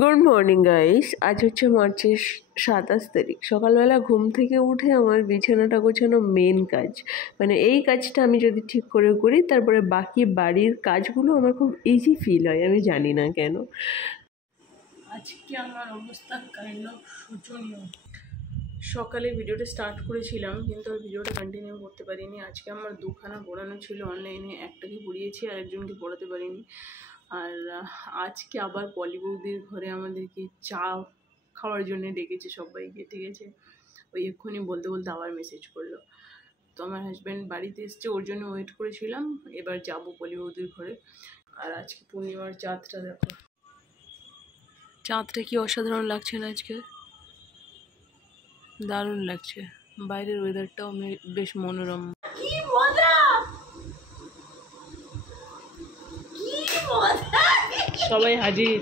Good morning guys. আজ হচ্ছে মার্চের 27 তারিখ। সকালবেলা ঘুম থেকে উঠে আমার বিছানাটা গোছানো মেন কাজ। মানে এই কাজটা আমি যদি ঠিক করে করি তারপরে বাকি বাড়ির কাজগুলো আমার খুব ইজি ফিল হয়, আমি জানি না কেন। আজকে আমার অবস্থা কাইন্ড অফ শোচনীয়। সকালে ভিডিওটা স্টার্ট করেছিলাম কিন্তু আর ভিডিওটা কন্টিনিউ করতে পারিনি। আজকে আমার দুখানা পড়ানো ছিল অনলাইনে, একটাকে পড়িয়েছি আর একজনকে পড়াতে পারিনি। আর আজকে আবার পলি বৌদির ঘরে আমাদেরকে চা খাওয়ার জন্য ডেকেছে সবাইকে, ঠিক আছে। ওই এক্ষুনি বলতে বলতে আবার মেসেজ করলো। তো আমার হাজব্যান্ড বাড়িতে এসছে, ওর জন্য ওয়েট করেছিলাম। এবার যাবো পলি বৌদির ঘরে। আর আজকে পূর্ণিমার চাঁদটা দেখো, চাঁদটা কি অসাধারণ লাগছে না আজকে, দারুণ লাগছে। বাইরের ওয়েদারটাও বেশ মনোরম। কি মজা, কি মজা, সবাই হাজির।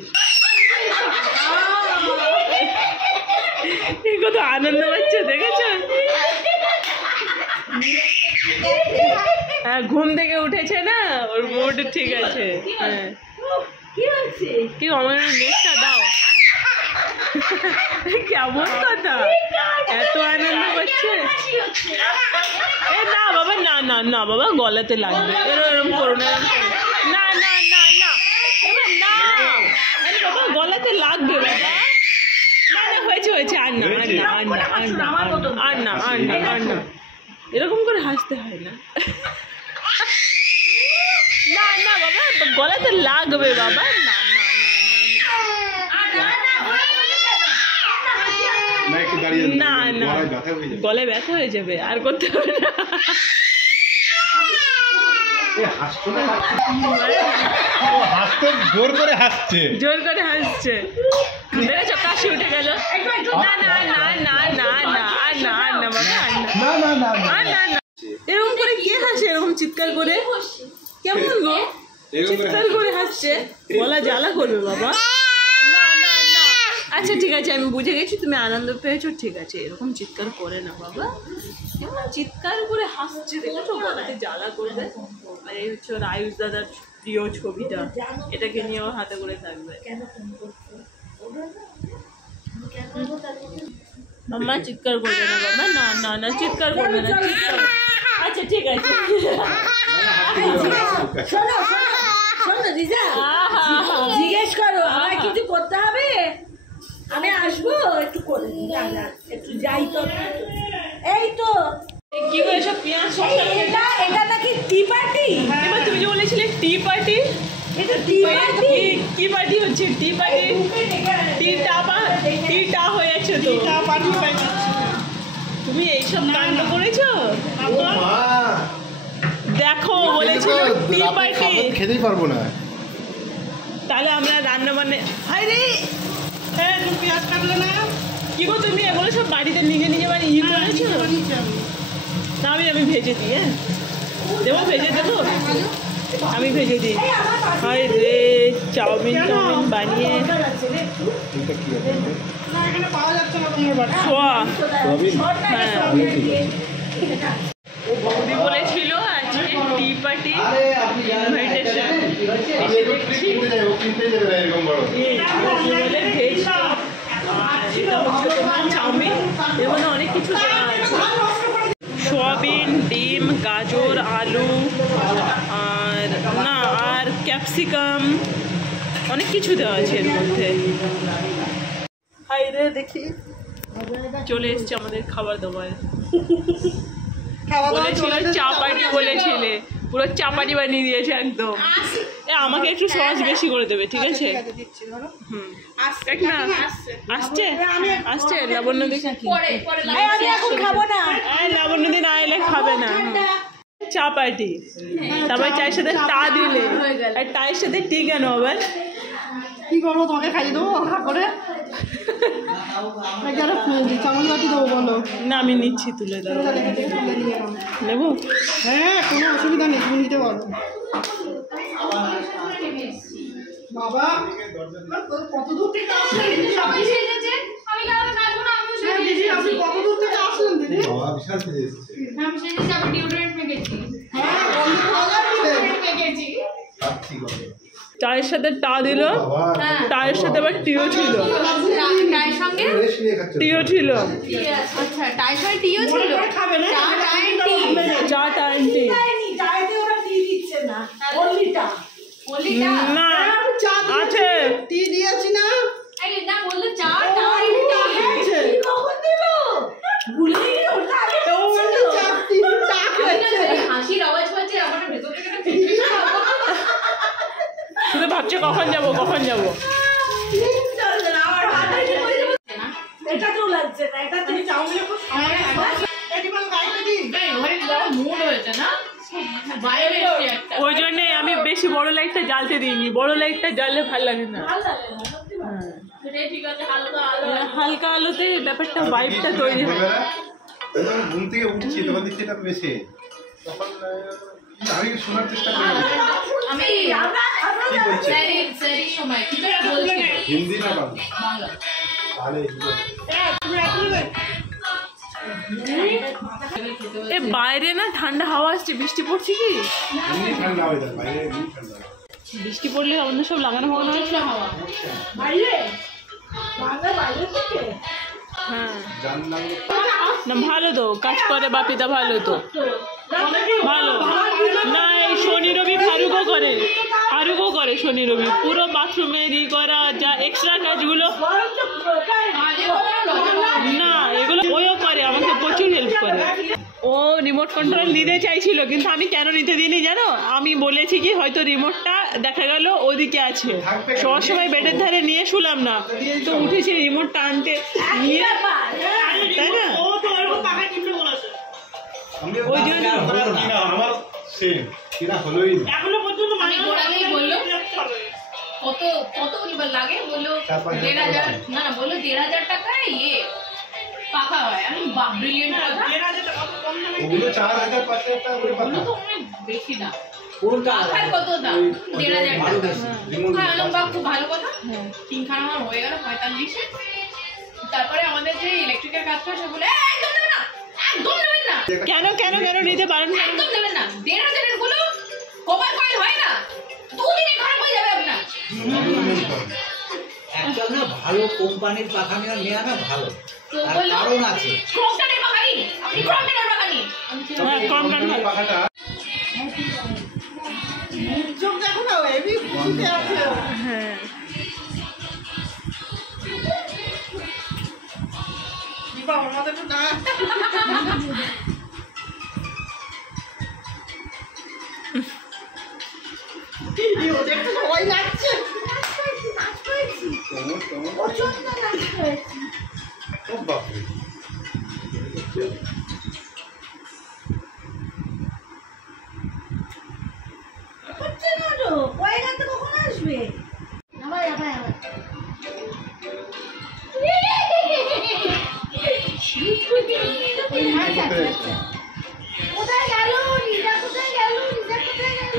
কত আনন্দ পাচ্ছে দেখেছো? হ্যাঁ, ঘুম থেকে উঠেছে না, ওর মুড ঠিক আছে। হ্যাঁ, কি আমার নেকটা দাও। কেমন কথা, এত আনন্দ পাচ্ছে। এ না বাবা, না না না বাবা, গলাতে লাগবে। এরকম করো না, না না না না না, আরে বাবা গলাতে লাগবে বাবা। না না, হয়েছে হয়েছে, আর না আর না আর না আর না আর না আর না আর না, এরকম করে হাসতে হয় না। না না বাবা, গলাতে লাগবে বাবা। না না না না, গলায় ব্যথা হয়ে যাবে, আর করতে হবে না। জোর করে হাসছে, জোর করে হাসছে, দেখেছো? কাশি উঠে গেল। না না না না না না আর না আর না বাবা, আর না না। এরকম করে কে হাসে, এরকম চিৎকার করে? কেমন গো, চিৎকার করে হাসছে, গলা জ্বালা করবে বাবা। না না না, আচ্ছা ঠিক আছে, আমি বুঝে গেছি তুমি আনন্দ পেয়েছো, ঠিক আছে। এরকম চিৎকার করে না বাবা, এমন চিৎকার করে হাসছে, দেখেছো? গলাতে জ্বালা করবে। আর এই হচ্ছে ওর আয়ুষ দাদার প্রিয় ছবিটা, এটাকে নিয়ে ওর হাতে করে থাকবে। মাম্মা চিৎকার করবে না বাবা, না না না, চিৎকার করবে না, চিৎকার। আচ্ছা ঠিক আছে। জিজ্ঞেস করো, আমার কিছু করতে হবে? আমি আসবো, একটু করে একটু যাই তো। এই তো কি হয়েছে, পেঁয়াজ এটা নাকি টি পার্টি? এবার তুমি যে বলেছিলে টি পার্টি, এটা টি পার্টি? কি পার্টি হচ্ছে? টি পার্টি, টিটা হয়েছে তো। তুমি এইসব কাণ্ড করেছো? দেখো বলেছিল টি পার্টি, খেতেই পারবো না। তাহলে আমরা রান্না বান্না। হাই রে, হ্যাঁ তুমি পেঁয়াজ কাটলে না কি গো? তুমি এগুলো সব বাড়িতে নিজে নিজে মানে ই করেছো? না আমি ভেজে দিই। হ্যাঁ দেবো, ভেজে দেবো, আমি ভেজে দিই। হাই রে, চাউমিন বানিয়ে বৌদি বলেছিল আজকে tea party invitation, veg chow mein, এর মধ্যে অনেক কিছু দেওয়া আছে। সোয়াবিন, ডিম, গাজর, আলু আর না আর ক্যাপসিকাম, অনেক কিছু দেওয়া আছে এর মধ্যে। হাই রে, দেখি চলে এসছে আমাদের খাবার দাবার। বলেছিল চাপাটি, বলেছিলে পুরো চাপাটি বানিয়ে দিয়েছে একদম। আমাকে একটু সস বেশি করে দেবে, ঠিক আছে? আসছে আসছে লাবণ্য দি, লাবণ্য দি না এলে খাবে না। চাপাটি, তারপরে চায়ের সাথে টা দিলে, আর টায়ের সাথে টি কেন আবার? কি করবো, তোমাকে খাইয়ে দেবো করে? চামচ বাটি দেবো বলো? না আমি নিচ্ছি, তুলে দাও। নেবো? হ্যাঁ, কোনো অসুবিধা নেই, তুমি নিতে পারো। বাবা কত দূর থেকে আসলেন? আপনি কত দূর থেকে আসলেন দিদি? বিশাল সেজে এসেছে। আমি সেজেছি, আমি ডিওড্রেন্ট মেখেছি। হ্যাঁ, চায়ের সাথে টা দিল, টায়ের সাথে আবার টিও ছিল, টাইয়ের সঙ্গে টিও ছিল। আচ্ছা টাইয়ের সঙ্গে টিও ছিল, চা টাইম টি, চা টাইম টি না আছে, টি দিয়েছি না, না বললো চা টাইম টি হাসির আওয়াজ পাচ্ছে আমার ভেতর থেকে। শুধু ভাবছে কখন যাবো কখন যাবো। এটা তো লাগছে না, এটা তো চাউমিনের খুব মুড হয়েছে না, ওই জন্যে আমি বেশি বড় লাইটটা জ্বালতে দিইনি, বড় লাইটটা জ্বাললে ভালো লাগে না। হালকা আলোতে ব্যাপারটা ভাইবটা তৈরি হয়। ঘুম থেকে উঠছি তখন দেখছি এটা বেশি, তখন আমি শোনার চেষ্টা করি আমি কি বলছে সময় বলছি হিন্দি না বাংলা, বাংলা তাহলে এ বাইরে না ঠান্ডা হাওয়া আসছে, বৃষ্টি পড়ছে কি? এমনি ঠান্ডা হয়ে যায়, বাইরে এমনি ঠান্ডা হয়। বৃষ্টি পড়লে অন্য সব লাগানো ফাগানো হচ্ছে হাওয়া বাইরে বাইরে থেকে হ্যাঁ জানলা না, ভালো তো কাজ করে বাপিদা, ভালো তো ভালো না। এই শনি রবি ফারুকও করে শনি রবি পুরো বাথরুমের ই করা যা এক্সট্রা কাজগুলো না, এগুলো ওও করে, আমাকে প্রচুর হেল্প করে। ও রিমোট কন্ট্রোল নিতে চাইছিল, কিন্তু আমি কেন নিতে দিইনি জানো? আমি বলেছি কি হয়তো রিমোটটা দেখা গেল ওদিকে আছে, সবার সময় বেডের ধারে নিয়ে শুলাম না, তো উঠেছি রিমোটটা আনতে নিয়ে, তাই না? ওই জন্য আমার সেম কিনা হলোই না। আমি গোড়াতেই বললো কত কত লাগে, বললো 1,500, না না বললো 1,500 টাকায় ইয়ে পাকা হয়। আমি ব্রিলিয়েন্ট কথা, ওগুলো 4,000 5,000 টাকা করে পাতা, তো অনেক বেশি দাম। পাখার কত দাম? 1,500 টাকা। খুব ভালো কথা, তিনখানা আমার হয়ে গেল 45-এ। তারপরে আমাদের যে ইলেকট্রিকের কাজ করে সে বলে একদম নেবেন না, একদম নেবেন না। কেন কেন কেন নিতে পারেন? একদম নেবেন না, 1,500 গুলো কভার কয়েল হয় না, 2 দিনে খারাপ হয়ে যাবে আপনার। একটা না ভালো কোম্পানির পাখা নেওয়া না ভালো, তার কারণ আছে। ক্রমটানের পাখা নিন, আপনি ক্রমটানের পাখা নিন। হ্যাঁ কম কান পাখাটা চোখ দেখো না, হেভি খুশিতে আছে। হ্যাঁ দিবা আমার মাথায় তো না, দেখতে সবাই লাগছে, প্রচন্ড লাগছে। ও বাপরে, হচ্ছে না তো, কয়েক হাতে কখন আসবে? কোথায় গেল নিজা, কোথায় গেল নিজা, কোথায় গেল?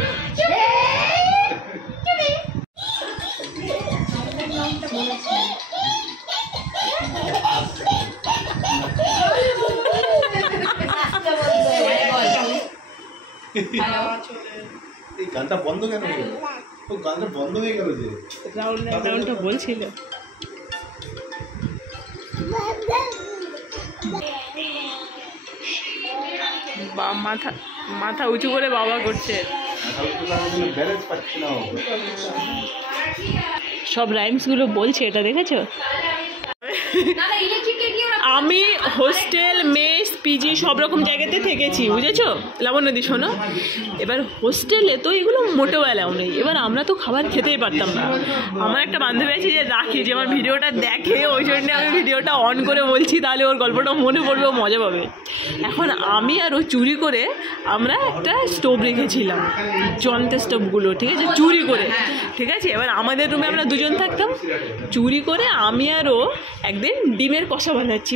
এই গানটা বন্ধ কেন হয়ে গেল? ও গানটা বন্ধ হয়ে গেল যে রাউন্ডটা বলছিল মাথা মাথা উঁচু করে বাবা করছে, ব্যালেন্স পাচ্ছি না। সব রাইমস গুলো বলছে, এটা দেখেছো? দাদা ইলেকট্রিকে গিয়ে আমি হোস্টেল মেস পিজি সব রকম জায়গাতে থেকেছি, বুঝেছো লাবণ্যদি? শোনো, এবার হোস্টেলে তো এগুলো মোটেও অ্যালাউ নেই। এবার আমরা তো খাবার খেতেই পারতাম না। আমার একটা বান্ধবী আছে যে রাখি, যে আমার ভিডিওটা দেখে, ওই জন্য আমি ভিডিওটা অন করে বলছি, তাহলে ওর গল্পটা মনে পড়বে, ও মজা পাবে। এখন আমি আর ও চুরি করে আমরা একটা স্টোভ রেখেছিলাম, জন্তে স্টোভগুলো, ঠিক আছে, চুরি করে, ঠিক আছে। এবার আমাদের রুমে আমরা দুজন থাকতাম, চুরি করে আমি আর ও একদিন ডিমের কষা বানাচ্ছি,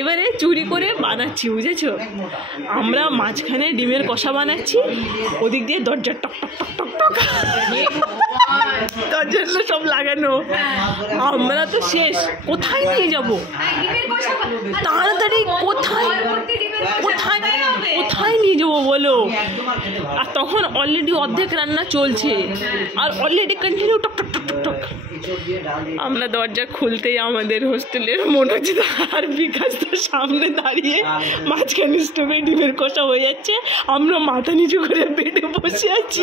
এবারে চুরি করে বানাচ্ছি, বুঝেছো? আমরা মাঝখানে ডিমের কষা বানাচ্ছি, ওদিক দিয়ে দরজা টক টক টক টক টক, দরজাগুলো সব লাগানো, আমরা তো শেষ। কোথায় নিয়ে যাব তাড়াতাড়ি, কোথায় কোথায় কোথায় নিয়ে যাবো বলো? আর তখন অলরেডি অর্ধেক রান্না চলছে আর অলরেডি কন্টিনিউ টক টক টক টক টক। আমরা দরজা খুলতেই আমাদের হোস্টেলের মনোজ আর বিকাশ তার সামনে দাঁড়িয়ে মাঝখানে স্টোভে ডিমের কষা হয়ে যাচ্ছে, আমরা মাথা নিচু করে বেডে বসে আছি।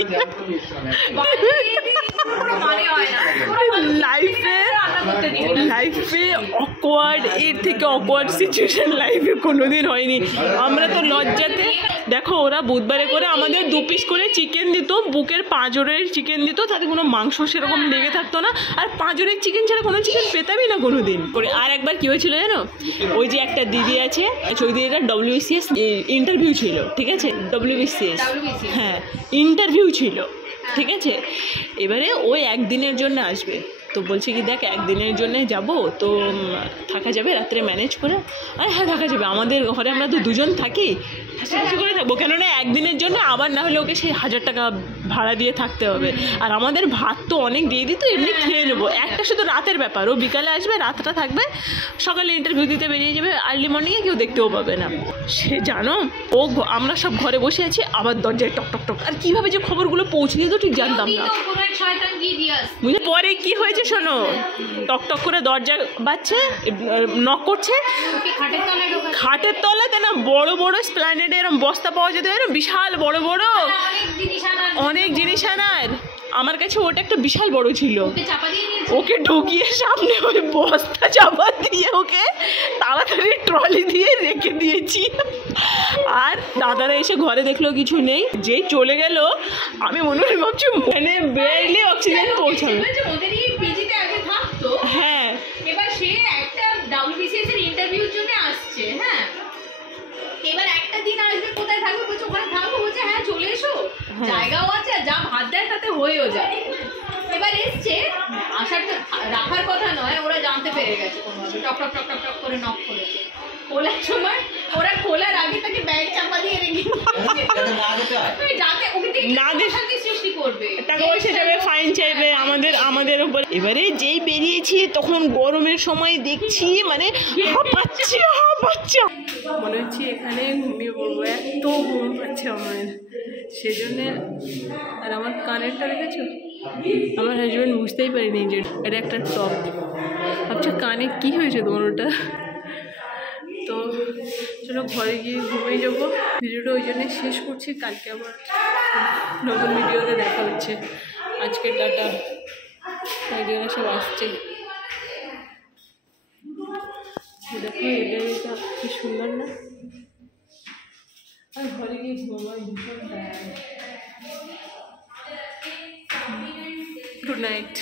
লাইফে অকওয়ার্ড, এর থেকে অকওয়ার্ড সিচুয়েশন লাইফে কোনোদিন হয়নি। আমরা তো লজ্জাতে, দেখো ওরা বুধবারে করে আমাদের 2 পিস করে চিকেন দিত, বুকের পাঁজরের চিকেন দিত, তাতে কোনো মাংস সেরকম লেগে থাকতো না, আর পাঁজরের চিকেন ছাড়া কোনো চিকেন পেতামই না কোনোদিন করে। আর একবার কী হয়েছিল জানো, ওই যে একটা দিদি আছে, ওই দিদিটা WBCS ইন্টারভিউ ছিল, ঠিক আছে, WBCS হ্যাঁ ইন্টারভিউ ছিল, ঠিক আছে। এবারে ওই একদিনের জন্য আসবে, তো বলছে কি দেখ একদিনের জন্য যাব তো থাকা যাবে রাত্রে ম্যানেজ করে? আরে হ্যাঁ থাকা যাবে, আমাদের ঘরে আমরা তো 2 জন থাকি, হাসাহাসি করে থাকবো, কেননা একদিনের জন্য আবার না হলে ওকে সেই 1000 টাকা ভাড়া দিয়ে থাকতে হবে। আর আমাদের ভাত তো অনেক দিয়ে দিত, এমনি খেয়ে নেবো, একটা শুধু রাতের ব্যাপার, ও বিকালে আসবে, রাতটা থাকবে, সকালে ইন্টারভিউ দিতে বেরিয়ে যাবে, আর্লি মর্নিংয়ে কেউ দেখতেও পাবে না। সে জানো ও, আমরা সব ঘরে বসে আছি, আবার দরজায় টক টক টক, আর কীভাবে যে খবরগুলো পৌঁছে দিত ঠিক জানতাম না। বুঝলে পরে কি হয়েছে শোনো, টক টক করে দরজা বাজছে, নক করছে, খাটের তলাতে না বড় বড় স্প্ল্যানেডে এরকম বস্তা পাওয়া যেত, বিশাল বড় বড় অনেক জিনিস আনার, আমার কাছে ওটা একটা বিশাল বড় ছিল, ওকে ঢুকিয়ে সামনে ওই বস্তা চাপা দিয়ে ওকে তাড়াতাড়ি ট্রলি দিয়ে রেখে দিয়েছি। আর দাদারা এসে ঘরে দেখলো কিছু নেই, যেই চলে গেল আমি মনে মনে ভাবছি মানে বেরলি অক্সিজেন পৌঁছাবে। হ্যাঁ এবার সে একটা WBCS এর ইন্টারভিউর জন্য আসছে, হ্যাঁ এবার একটা দিন আসবে, কোথায় থাকবে বলছে ওখানে থাকবো, বলছে হ্যাঁ চলে এসো, জায়গাও আছে, যা ভাত দেয় তাতে হয়েও যায়। এবার এসছে, আসার তো রাখার কথা নয়, ওরা জানতে পেরে গেছে কোনোভাবে, টক টক টক টক টক করে নক করেছে, খোলার সময় ওরা খোলার আগে তাকে ব্যাগ চাপা দিয়ে রেখে যাতে ওকে না দেখে সৃষ্টি করবে, টাকা পয়সা যাবে, ফাইন চাইবে আমাদের উপর। এবারে যেই বেরিয়েছি তখন গরমের সময় দেখছি মানে হাঁপাচ্ছি, মনে হচ্ছে এখানে ঘুমিয়ে পড়বো, এত ঘুম পাচ্ছে আমার, সেজন্য। আর আমার কানেরটা দেখেছো, আমার হাজব্যান্ড বুঝতেই পারিনি যে এটা একটা টপ, ভাবছো কানে কী হয়েছে তোমার ওটা। তো চলো ঘরে গিয়ে ঘুমিয়ে যাবো, ভিডিওটা ওই জন্যই শেষ করছি, কালকে আবার নতুন ভিডিওতে দেখা হচ্ছে। আজকে টাটা, ভিডিওটা সব আসছে, দেখো এটা কি সুন্দর না। আর ঘরে গিয়ে ঘুমাই, ভীষণ টায়ার্ড। Good night.